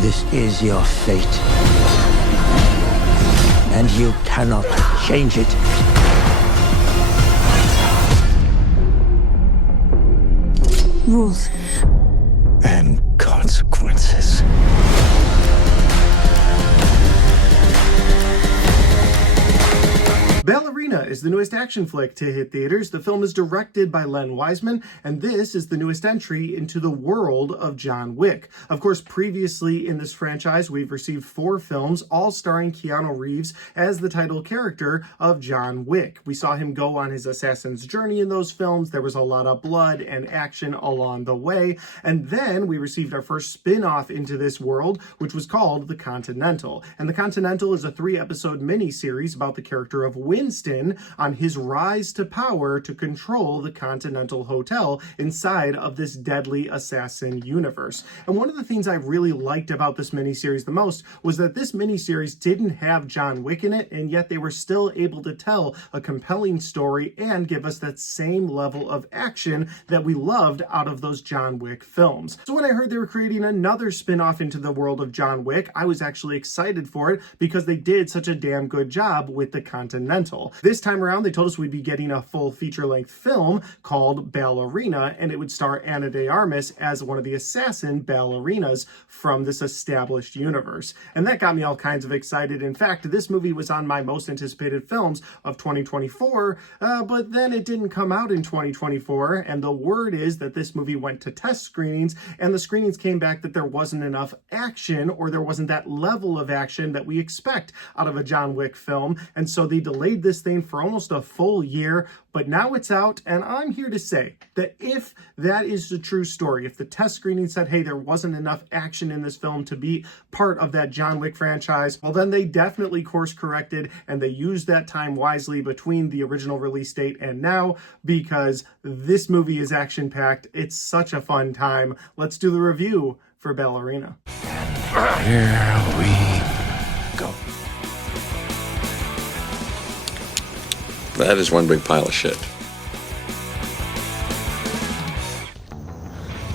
This is your fate. And you cannot change it. Rules. And consequences. Ballerina is the newest action flick to hit theaters. The film is directed by Len Wiseman, and this is the newest entry into the world of John Wick. Of course, previously in this franchise, we've received 4 films, all starring Keanu Reeves as the title character of John Wick. We saw him go on his assassin's journey in those films. There was a lot of blood and action along the way. And then we received our first spin-off into this world, which was called The Continental. And The Continental is a 3-episode miniseries about the character of Winston on his rise to power to control the Continental Hotel inside of this deadly assassin universe. And one of the things I really liked about this miniseries the most was that this miniseries didn't have John Wick in it, and yet they were still able to tell a compelling story and give us that same level of action that we loved out of those John Wick films. So when I heard they were creating another spin-off into the world of John Wick, I was actually excited for it because they did such a damn good job with the Continental. This time around, they told us we'd be getting a full feature-length film called Ballerina, and it would star Ana de Armas as one of the assassin ballerinas from this established universe. And that got me all kinds of excited. In fact, this movie was on my most anticipated films of 2024, but then it didn't come out in 2024, and the word is that this movie went to test screenings, and the screenings came back that there wasn't enough action, or there wasn't that level of action that we expect out of a John Wick film, and so they delayed this thing for almost a full year, but now it's out, and I'm here to say that if that is the true story, if the test screening said, hey, there wasn't enough action in this film to be part of that John Wick franchise, well, then they definitely course corrected, and they used that time wisely between the original release date and now, because this movie is action-packed. It's such a fun time. Let's do the review for Ballerina. Here we go. That is one big pile of shit.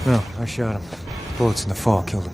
No, I shot him. Bullets in the fall killed him.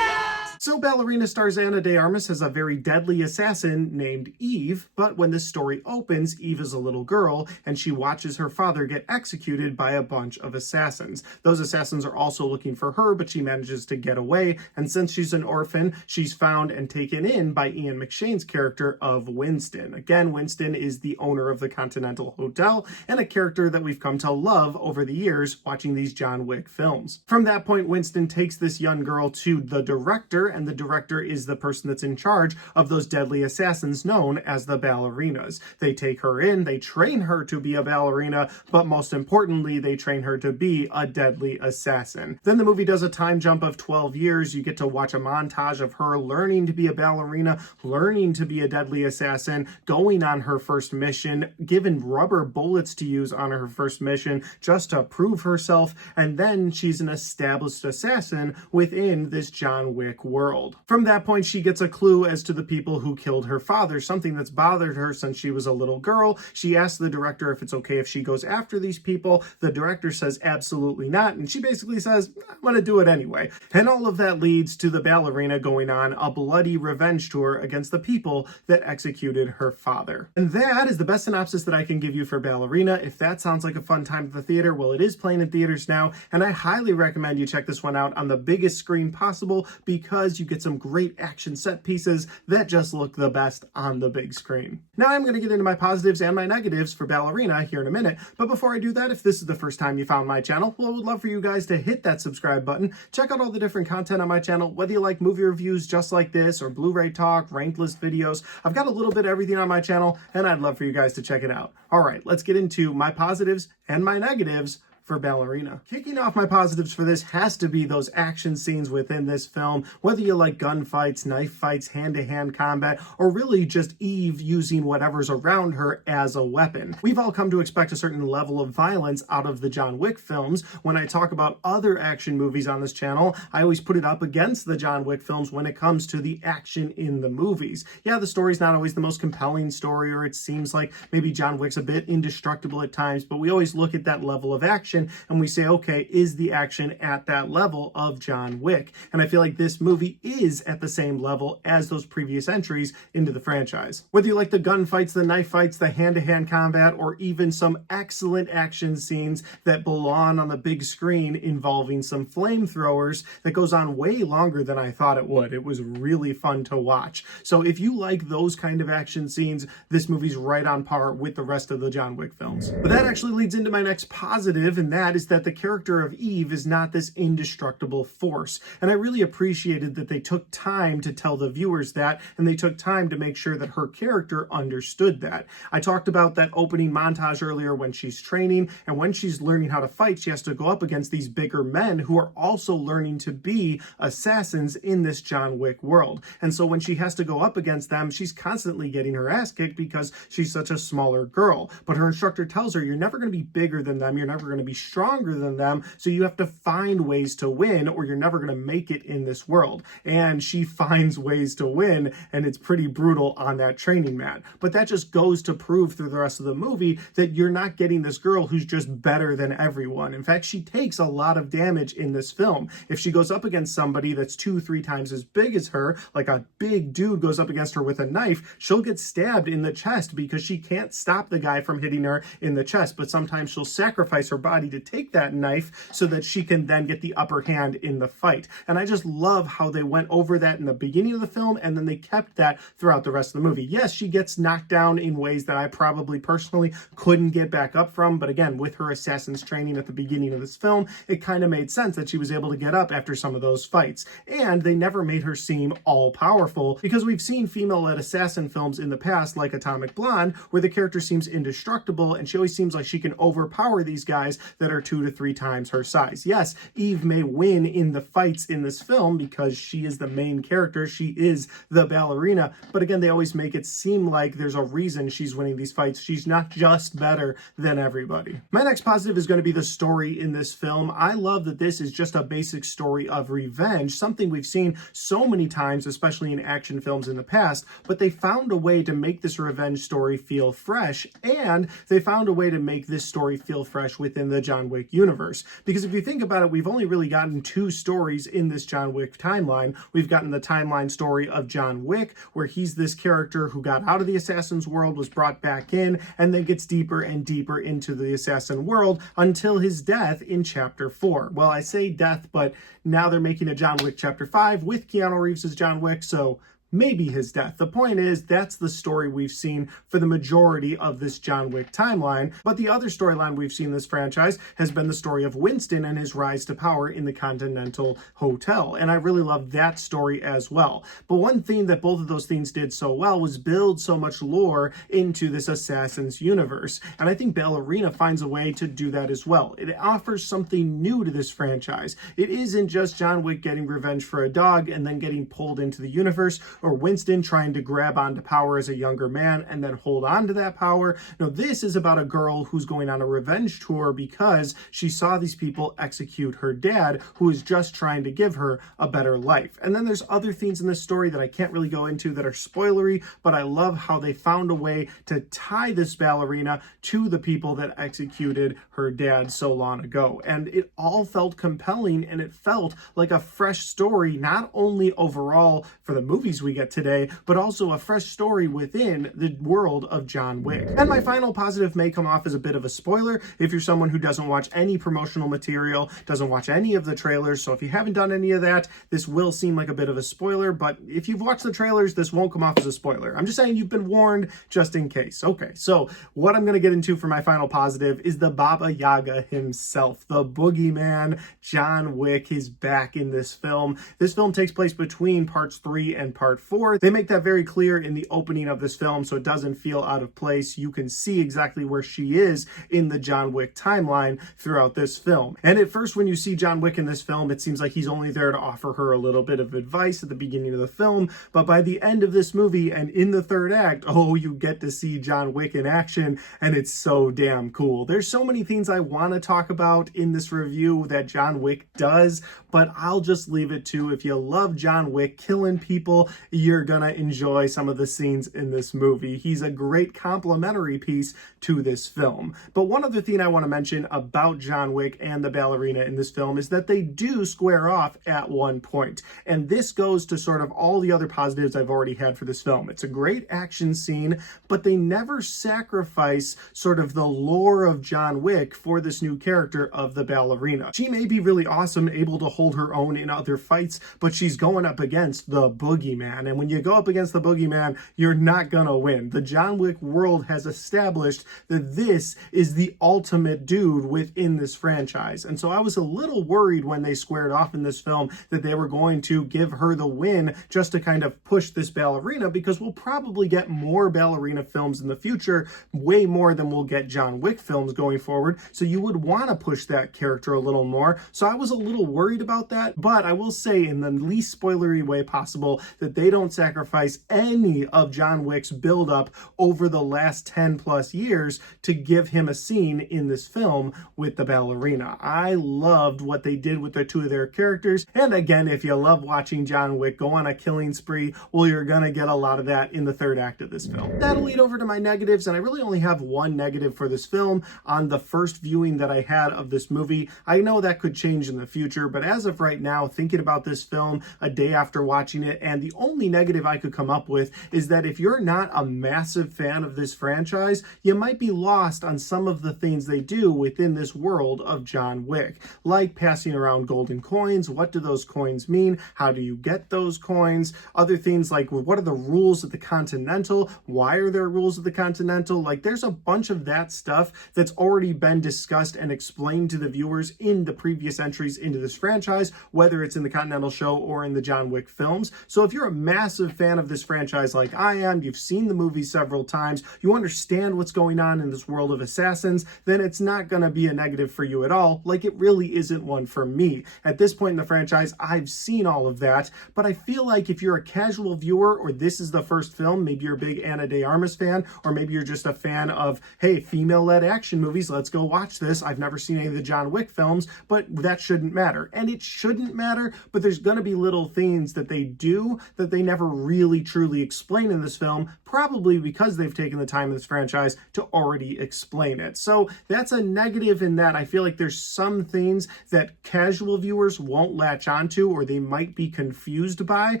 So Ballerina stars Ana de Armas as a very deadly assassin named Eve, but when this story opens, Eve is a little girl, and she watches her father get executed by a bunch of assassins. Those assassins are also looking for her, but she manages to get away, and since she's an orphan, she's found and taken in by Ian McShane's character of Winston. Again, Winston is the owner of the Continental Hotel, and a character that we've come to love over the years watching these John Wick films. From that point, Winston takes this young girl to the director, and the director is the person that's in charge of those deadly assassins known as the ballerinas. They take her in, they train her to be a ballerina, but most importantly, they train her to be a deadly assassin. Then the movie does a time jump of 12 years. You get to watch a montage of her learning to be a ballerina, learning to be a deadly assassin, going on her first mission, given rubber bullets to use on her first mission just to prove herself, and then she's an established assassin within this John Wick world. From that point, she gets a clue as to the people who killed her father, something that's bothered her since she was a little girl. She asks the director if it's okay if she goes after these people. The director says absolutely not, and she basically says, I'm gonna do it anyway. And all of that leads to the ballerina going on a bloody revenge tour against the people that executed her father. And that is the best synopsis that I can give you for Ballerina. If that sounds like a fun time at the theater, well, it is playing in theaters now, and I highly recommend you check this one out on the biggest screen possible, because you get some great action set pieces that just look the best on the big screen. Now I'm going to get into my positives and my negatives for Ballerina here in a minute, but before I do that, if this is the first time you found my channel, well, I would love for you guys to hit that subscribe button. Check out all the different content on my channel, whether you like movie reviews just like this, or Blu-ray talk, ranked list videos. I've got a little bit of everything on my channel, and I'd love for you guys to check it out. All right, let's get into my positives and my negatives for Ballerina. Kicking off my positives for this has to be those action scenes within this film, whether you like gunfights, knife fights, hand-to-hand combat, or really just Eve using whatever's around her as a weapon. We've all come to expect a certain level of violence out of the John Wick films. When I talk about other action movies on this channel, I always put it up against the John Wick films when it comes to the action in the movies. Yeah, the story's not always the most compelling story, or it seems like maybe John Wick's a bit indestructible at times, but we always look at that level of action action, and we say, okay, is the action at that level of John Wick? And I feel like this movie is at the same level as those previous entries into the franchise. Whether you like the gunfights, the knife fights, the hand-to-hand combat, or even some excellent action scenes that belong on the big screen involving some flamethrowers that goes on way longer than I thought it would. It was really fun to watch. So if you like those kind of action scenes, this movie's right on par with the rest of the John Wick films. But that actually leads into my next positive, and that is that the character of Eve is not this indestructible force. And I really appreciated that they took time to tell the viewers that, and they took time to make sure that her character understood that. I talked about that opening montage earlier when she's training, and when she's learning how to fight, she has to go up against these bigger men who are also learning to be assassins in this John Wick world. And so when she has to go up against them, she's constantly getting her ass kicked because she's such a smaller girl. But her instructor tells her, you're never going to be bigger than them, you're never going to be stronger than them, so you have to find ways to win or you're never going to make it in this world. And she finds ways to win, and it's pretty brutal on that training mat. But that just goes to prove through the rest of the movie that you're not getting this girl who's just better than everyone. In fact, she takes a lot of damage in this film. If she goes up against somebody that's 2-3 times as big as her, like a big dude goes up against her with a knife, she'll get stabbed in the chest because she can't stop the guy from hitting her in the chest. But sometimes she'll sacrifice her body to take that knife so that she can then get the upper hand in the fight. And I just love how they went over that in the beginning of the film, and then they kept that throughout the rest of the movie. Yes, she gets knocked down in ways that I probably personally couldn't get back up from, but again, with her assassin's training at the beginning of this film, it kind of made sense that she was able to get up after some of those fights. And they never made her seem all-powerful, because we've seen female-led assassin films in the past, like Atomic Blonde, where the character seems indestructible, and she always seems like she can overpower these guys that are 2 to 3 times her size. Yes, Eve may win in the fights in this film because she is the main character, she is the ballerina, but again, they always make it seem like there's a reason she's winning these fights. She's not just better than everybody. My next positive is going to be the story in this film. I love that this is just a basic story of revenge, something we've seen so many times, especially in action films in the past, but they found a way to make this revenge story feel fresh, and they found a way to make this story feel fresh within the John Wick universe. Because if you think about it, we've only really gotten 2 stories in this John Wick timeline. We've gotten the timeline story of John Wick, where he's this character who got out of the assassin's world, was brought back in, and then gets deeper and deeper into the assassin world until his death in Chapter 4. Well, I say death, but now they're making a John Wick Chapter 5 with Keanu Reeves as John Wick, so maybe his death. The point is, that's the story we've seen for the majority of this John Wick timeline. But the other storyline we've seen in this franchise has been the story of Winston and his rise to power in the Continental Hotel. And I really love that story as well. But one thing that both of those things did so well was build so much lore into this Assassin's universe. And I think Ballerina finds a way to do that as well. It offers something new to this franchise. It isn't just John Wick getting revenge for a dog and then getting pulled into the universe, or Winston trying to grab onto power as a younger man and then hold on to that power. No, this is about a girl who's going on a revenge tour because she saw these people execute her dad, who is just trying to give her a better life. And then there's other things in this story that I can't really go into that are spoilery, but I love how they found a way to tie this ballerina to the people that executed her dad so long ago. And it all felt compelling, and it felt like a fresh story, not only overall for the movies we get today, but also a fresh story within the world of John Wick. And my final positive may come off as a bit of a spoiler if you're someone who doesn't watch any promotional material, doesn't watch any of the trailers. So if you haven't done any of that, this will seem like a bit of a spoiler, but if you've watched the trailers, this won't come off as a spoiler. I'm just saying you've been warned just in case. Okay, so what I'm going to get into for my final positive is the Baba Yaga himself, the boogeyman. John Wick is back in this film. This film takes place between parts 3 and part 4. They make that very clear in the opening of this film, so it doesn't feel out of place. You can see exactly where she is in the John Wick timeline throughout this film. And at first, when you see John Wick in this film, it seems like he's only there to offer her a little bit of advice at the beginning of the film, but by the end of this movie and in the third act, oh, you get to see John Wick in action, and it's so damn cool. There's so many things I want to talk about in this review that John Wick does, but I'll just leave it to, if you love John Wick killing people, you're gonna enjoy some of the scenes in this movie. He's a great complementary piece to this film. But one other thing I want to mention about John Wick and the ballerina in this film is that they do square off at one point. And this goes to sort of all the other positives I've already had for this film. It's a great action scene, but they never sacrifice sort of the lore of John Wick for this new character of the ballerina. She may be really awesome, able to hold her own in other fights, but she's going up against the boogeyman. And when you go up against the boogeyman, you're not gonna win. The John Wick world has established that this is the ultimate dude within this franchise. And so I was a little worried when they squared off in this film that they were going to give her the win just to kind of push this ballerina, because we'll probably get more ballerina films in the future, way more than we'll get John Wick films going forward. So you would want to push that character a little more. So I was a little worried about that, but I will say in the least spoilery way possible that they don't sacrifice any of John Wick's buildup over the last 10 plus years to give him a scene in this film with the ballerina. I loved what they did with the two of their characters. And again, if you love watching John Wick go on a killing spree, well, you're gonna get a lot of that in the third act of this film. That'll lead over to my negatives, and I really only have one negative for this film. On the first viewing that I had of this movie, I know that could change in the future, but as of right now, thinking about this film a day after watching it, and the only negative I could come up with is that if you're not a massive fan of this franchise, you might be lost on some of the things they do within this world of John Wick, like passing around golden coins. What do those coins mean? How do you get those coins? Other things like, what are the rules of the Continental? Why are there rules of the Continental? Like, there's a bunch of that stuff that's already been discussed and explained to the viewers in the previous entries into this franchise, whether it's in the Continental show or in the John Wick films. So if you're a massive fan of this franchise like I am, you've seen the movie several times, you understand what's going on in this world of assassins, then it's not going to be a negative for you at all, like it really isn't one for me. At this point in the franchise, I've seen all of that, but I feel like if you're a casual viewer, or this is the first film, maybe you're a big Ana de Armas fan, or maybe you're just a fan of, hey, female-led action movies, let's go watch this. I've never seen any of the John Wick films, but that shouldn't matter. And it shouldn't matter, but there's going to be little things that they do that they never really truly explain in this film, probably because they've taken the time in this franchise to already explain it. So that's a negative in that I feel like there's some things that casual viewers won't latch onto, or they might be confused by,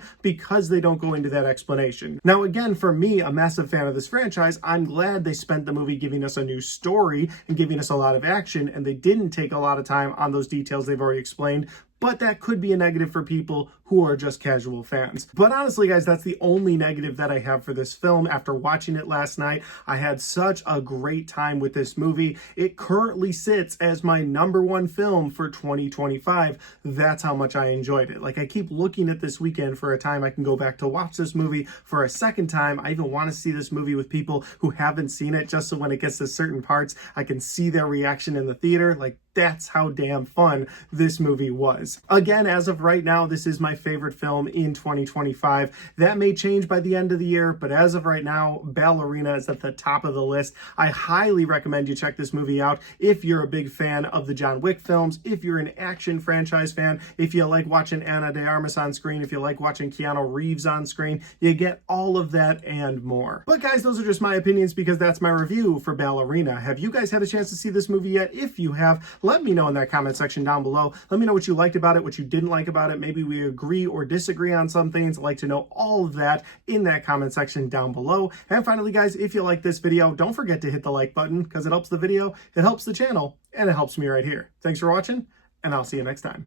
because they don't go into that explanation. Now, again, for me, a massive fan of this franchise, I'm glad they spent the movie giving us a new story and giving us a lot of action, and they didn't take a lot of time on those details they've already explained. But that could be a negative for people who are just casual fans. But honestly, guys, that's the only negative that I have for this film. After watching it last night, I had such a great time with this movie. It currently sits as my #1 film for 2025. That's how much I enjoyed it. Like, I keep looking at this weekend for a time I can go back to watch this movie for a second time. I even want to see this movie with people who haven't seen it, just so when it gets to certain parts, I can see their reaction in the theater. Like, that's how damn fun this movie was. Again, as of right now, this is my favorite film in 2025. That may change by the end of the year, but as of right now, Ballerina is at the top of the list. I highly recommend you check this movie out if you're a big fan of the John Wick films, if you're an action franchise fan, if you like watching Ana de Armas on screen, if you like watching Keanu Reeves on screen, you get all of that and more. But guys, those are just my opinions because that's my review for Ballerina. Have you guys had a chance to see this movie yet? If you have, let me know in that comment section down below. Let me know what you liked about it, what you didn't like about it. Maybe we agree or disagree on some things. I'd like to know all of that in that comment section down below. And finally, guys, if you like this video, don't forget to hit the like button because it helps the video, it helps the channel, and it helps me right here. Thanks for watching, and I'll see you next time.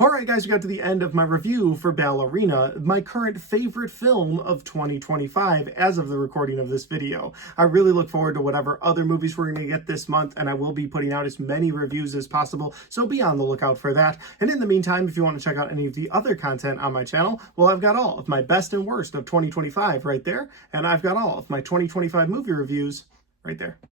Alright guys, we got to the end of my review for Ballerina, my current favorite film of 2025 as of the recording of this video. I really look forward to whatever other movies we're going to get this month, and I will be putting out as many reviews as possible, so be on the lookout for that. And in the meantime, if you want to check out any of the other content on my channel, well, I've got all of my best and worst of 2025 right there, and I've got all of my 2025 movie reviews right there.